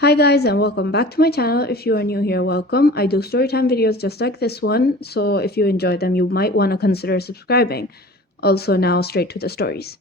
Hi guys and welcome back to my channel. If you are new here, welcome. I do storytime videos just like this one, so if you enjoy them, you might want to consider subscribing. Also, now straight to the stories.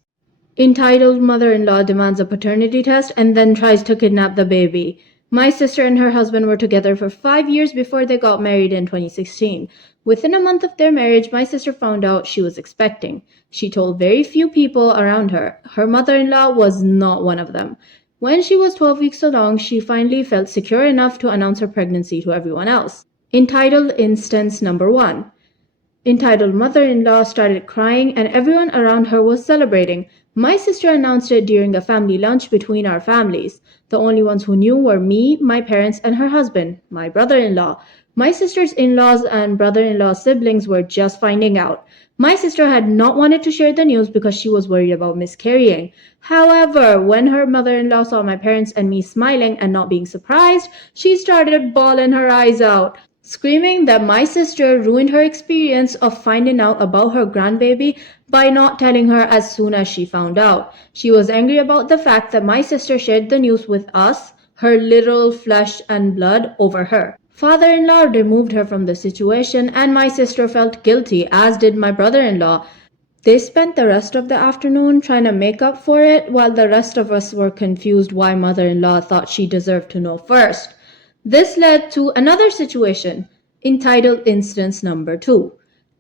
Entitled Mother-in-Law Demands a Paternity Test and Then Tries to Kidnap the Baby. My sister and her husband were together for 5 years before they got married in 2016. Within a month of their marriage, my sister found out she was expecting. She told very few people around her. Her mother-in-law was not one of them. When she was 12 weeks along, she finally felt secure enough to announce her pregnancy to everyone else. Entitled Instance Number 1. Entitled Mother-in-Law started crying and everyone around her was celebrating. My sister announced it during a family lunch between our families. The only ones who knew were me, my parents, and her husband, my brother-in-law. My sister's in-laws and brother-in-law's siblings were just finding out. My sister had not wanted to share the news because she was worried about miscarrying. However, when her mother-in-law saw my parents and me smiling and not being surprised, she started bawling her eyes out, screaming that my sister ruined her experience of finding out about her grandbaby by not telling her as soon as she found out. She was angry about the fact that my sister shared the news with us, her literal flesh and blood, over her. Father-in-law removed her from the situation and my sister felt guilty, as did my brother-in-law. They spent the rest of the afternoon trying to make up for it, while the rest of us were confused why mother-in-law thought she deserved to know first. This led to another situation, entitled Instance Number 2.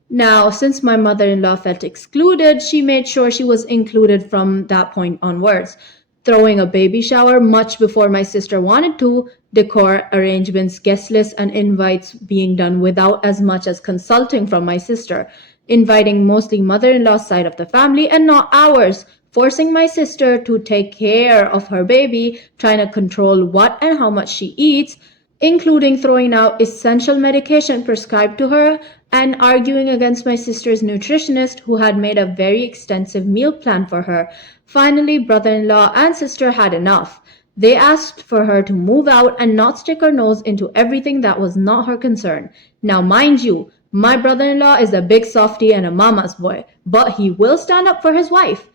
Now, since my mother-in-law felt excluded, she made sure she was included from that point onwards, throwing a baby shower much before my sister wanted to, decor arrangements, guest lists, and invites being done without as much as consulting from my sister, inviting mostly mother-in-law's side of the family and not ours, forcing my sister to take care of her baby, trying to control what and how much she eats, including throwing out essential medication prescribed to her, and arguing against my sister's nutritionist who had made a very extensive meal plan for her. Finally, brother-in-law and sister had enough. They asked for her to move out and not stick her nose into everything that was not her concern. Now, mind you, my brother-in-law is a big softy and a mama's boy, but he will stand up for his wife.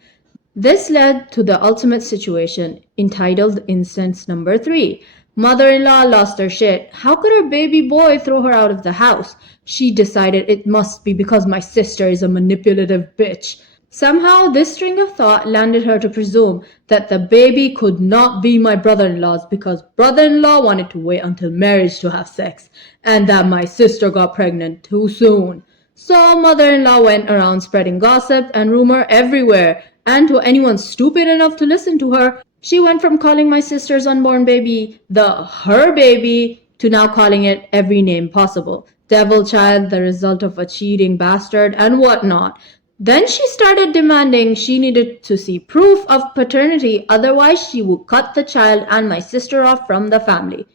This led to the ultimate situation, entitled Instance Number 3. Mother-in-law lost her shit. How could her baby boy throw her out of the house? She decided it must be because my sister is a manipulative bitch. Somehow, this string of thought landed her to presume that the baby could not be my brother-in-law's because brother-in-law wanted to wait until marriage to have sex, and that my sister got pregnant too soon. So mother-in-law went around spreading gossip and rumor everywhere, and to anyone stupid enough to listen to her, she went from calling my sister's unborn baby her baby to now calling it every name possible. Devil child, the result of a cheating bastard, and whatnot. Then she started demanding she needed to see proof of paternity, otherwise she would cut the child and my sister off from the family.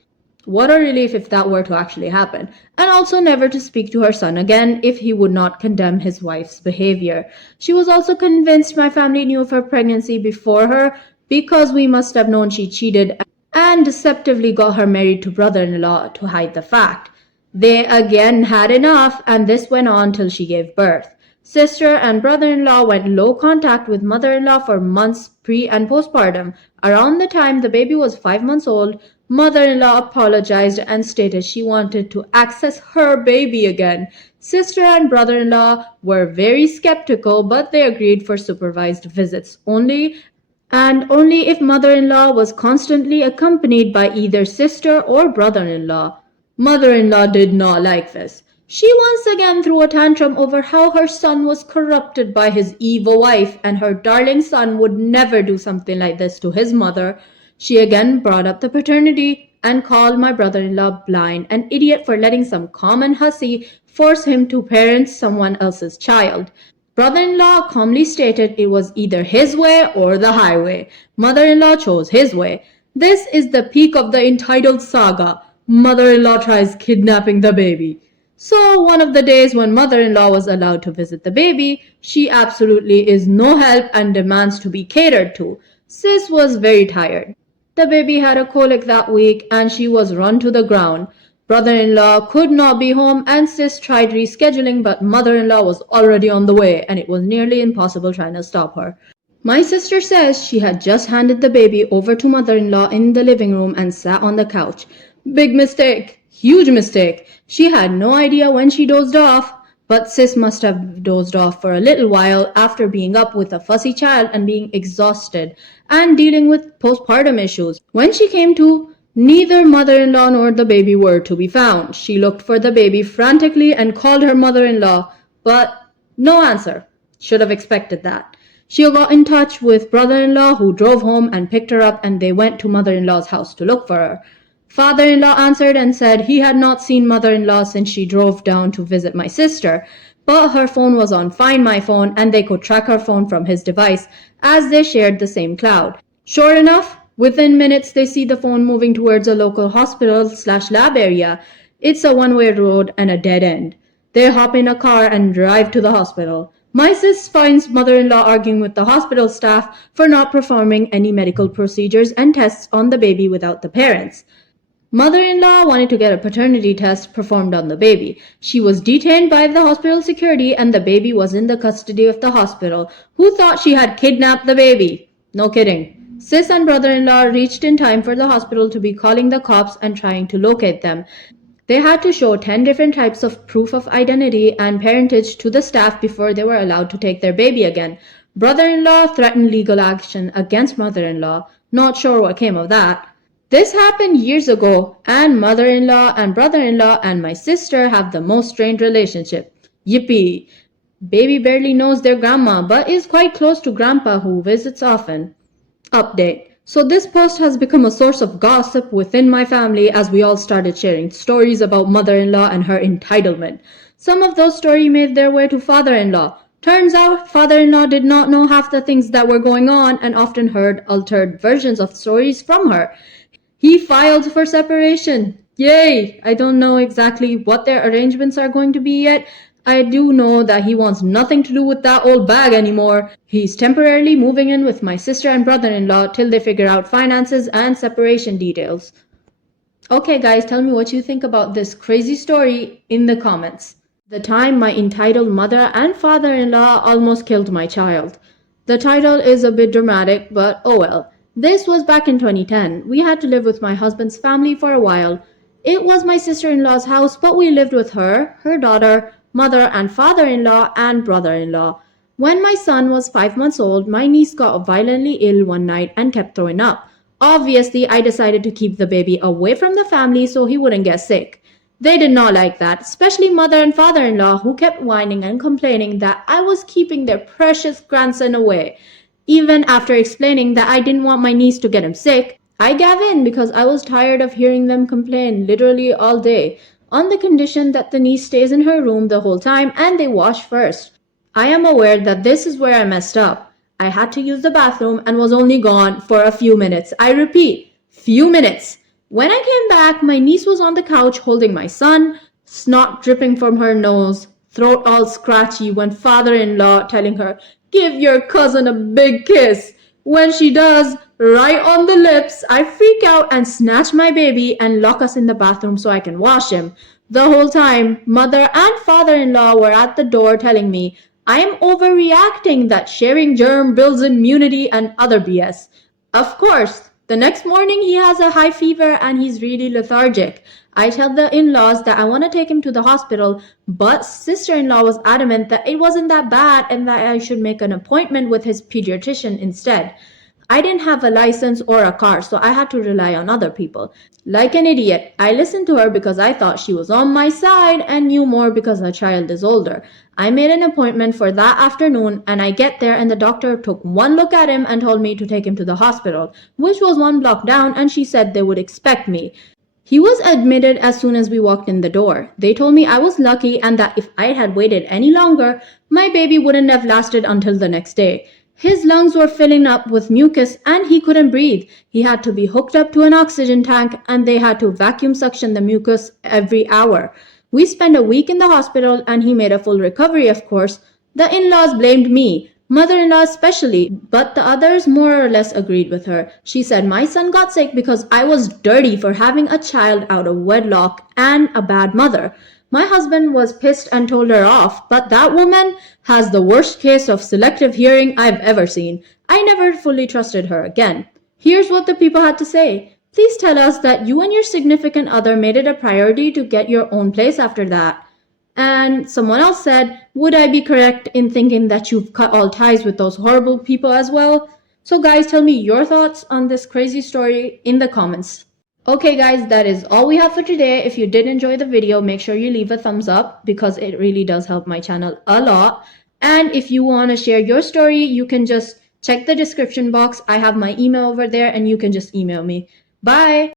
What a relief if that were to actually happen. And also never to speak to her son again if he would not condemn his wife's behavior. She was also convinced my family knew of her pregnancy before her because we must have known she cheated and deceptively got her married to brother-in-law to hide the fact. They again had enough, and this went on till she gave birth. Sister and brother-in-law went low contact with mother-in-law for months pre- and postpartum. Around the time the baby was 5 months old, mother-in-law apologized and stated she wanted to access her baby again. Sister and brother-in-law were very skeptical, but they agreed for supervised visits only, and only if mother-in-law was constantly accompanied by either sister or brother-in-law. Mother-in-law did not like this. She once again threw a tantrum over how her son was corrupted by his evil wife and her darling son would never do something like this to his mother. She again brought up the paternity and called my brother-in-law blind, an idiot for letting some common hussy force him to parent someone else's child. Brother-in-law calmly stated it was either his way or the highway. Mother-in-law chose his way. This is the peak of the entitled saga. Mother-in-law tries kidnapping the baby. So one of the days when mother-in-law was allowed to visit the baby, she absolutely is no help and demands to be catered to. Sis was very tired. The baby had a colic that week and she was run to the ground. Brother-in-law could not be home and sis tried rescheduling, but mother-in-law was already on the way and it was nearly impossible trying to stop her. My sister says she had just handed the baby over to mother-in-law in the living room and sat on the couch. Big mistake. Huge mistake. She had no idea when she dozed off, but sis must have dozed off for a little while after being up with a fussy child and being exhausted and dealing with postpartum issues. When she came to, neither mother-in-law nor the baby were to be found. She looked for the baby frantically and called her mother-in-law, but no answer. Should have expected that. She got in touch with brother-in-law who drove home and picked her up, and they went to mother-in-law's house to look for her. Father-in-law answered and said he had not seen mother-in-law since she drove down to visit my sister, but her phone was on Find My Phone and they could track her phone from his device as they shared the same cloud. Sure enough, within minutes they see the phone moving towards a local hospital/lab area. It's a one-way road and a dead end. They hop in a car and drive to the hospital. My sis finds mother-in-law arguing with the hospital staff for not performing any medical procedures and tests on the baby without the parents. Mother-in-law wanted to get a paternity test performed on the baby. She was detained by the hospital security and the baby was in the custody of the hospital, who thought she had kidnapped the baby. No kidding. Sis and brother-in-law reached in time for the hospital to be calling the cops and trying to locate them. They had to show 10 different types of proof of identity and parentage to the staff before they were allowed to take their baby again. Brother-in-law threatened legal action against mother-in-law. Not sure what came of that. This happened years ago, and mother-in-law and brother-in-law and my sister have the most strained relationship. Yippee! Baby barely knows their grandma, but is quite close to grandpa who visits often. Update. So this post has become a source of gossip within my family as we all started sharing stories about mother-in-law and her entitlement. Some of those stories made their way to father-in-law. Turns out father-in-law did not know half the things that were going on and often heard altered versions of stories from her. He filed for separation. Yay! I don't know exactly what their arrangements are going to be yet. I do know that he wants nothing to do with that old bag anymore. He's temporarily moving in with my sister and brother-in-law till they figure out finances and separation details. Okay guys, tell me what you think about this crazy story in the comments. The time my entitled mother and father-in-law almost killed my child. The title is a bit dramatic, but oh well. This was back in 2010. We had to live with my husband's family for a while. It was my sister-in-law's house, but we lived with her, her daughter, mother and father-in-law, and brother-in-law. When my son was 5 months old, my niece got violently ill one night and kept throwing up. Obviously, I decided to keep the baby away from the family so he wouldn't get sick. They did not like that, especially mother and father-in-law who kept whining and complaining that I was keeping their precious grandson away. Even after explaining that I didn't want my niece to get him sick, I gave in because I was tired of hearing them complain literally all day, on the condition that the niece stays in her room the whole time and they wash first. I am aware that this is where I messed up. I had to use the bathroom and was only gone for a few minutes. I repeat, few minutes. When I came back, my niece was on the couch holding my son, snot dripping from her nose, throat all scratchy when father-in-law telling her, "Give your cousin a big kiss." When she does, right on the lips, I freak out and snatch my baby and lock us in the bathroom so I can wash him. The whole time, mother and father-in-law were at the door telling me I am overreacting, that sharing germ builds immunity and other BS. Of course, the next morning he has a high fever and he's really lethargic. I tell the in-laws that I want to take him to the hospital, but sister-in-law was adamant that it wasn't that bad and that I should make an appointment with his pediatrician instead. I didn't have a license or a car, so I had to rely on other people. Like an idiot, I listened to her because I thought she was on my side and knew more because her child is older. I made an appointment for that afternoon and I get there and the doctor took one look at him and told me to take him to the hospital, which was 1 block down, and she said they would expect me. He was admitted as soon as we walked in the door. They told me I was lucky and that if I had waited any longer, my baby wouldn't have lasted until the next day. His lungs were filling up with mucus and he couldn't breathe. He had to be hooked up to an oxygen tank and they had to vacuum suction the mucus every hour. We spent a week in the hospital and he made a full recovery, of course. The in-laws blamed me, mother-in-law especially, but the others more or less agreed with her. She said my son got sick because I was dirty for having a child out of wedlock and a bad mother. My husband was pissed and told her off, but that woman has the worst case of selective hearing I've ever seen. I never fully trusted her again. Here's what the people had to say. Please tell us that you and your significant other made it a priority to get your own place after that. And someone else said, would I be correct in thinking that you've cut all ties with those horrible people as well? So guys, tell me your thoughts on this crazy story in the comments. Okay guys, that is all we have for today. If you did enjoy the video, make sure you leave a thumbs up because it really does help my channel a lot. And if you want to share your story, you can just check the description box. I have my email over there and you can just email me. Bye!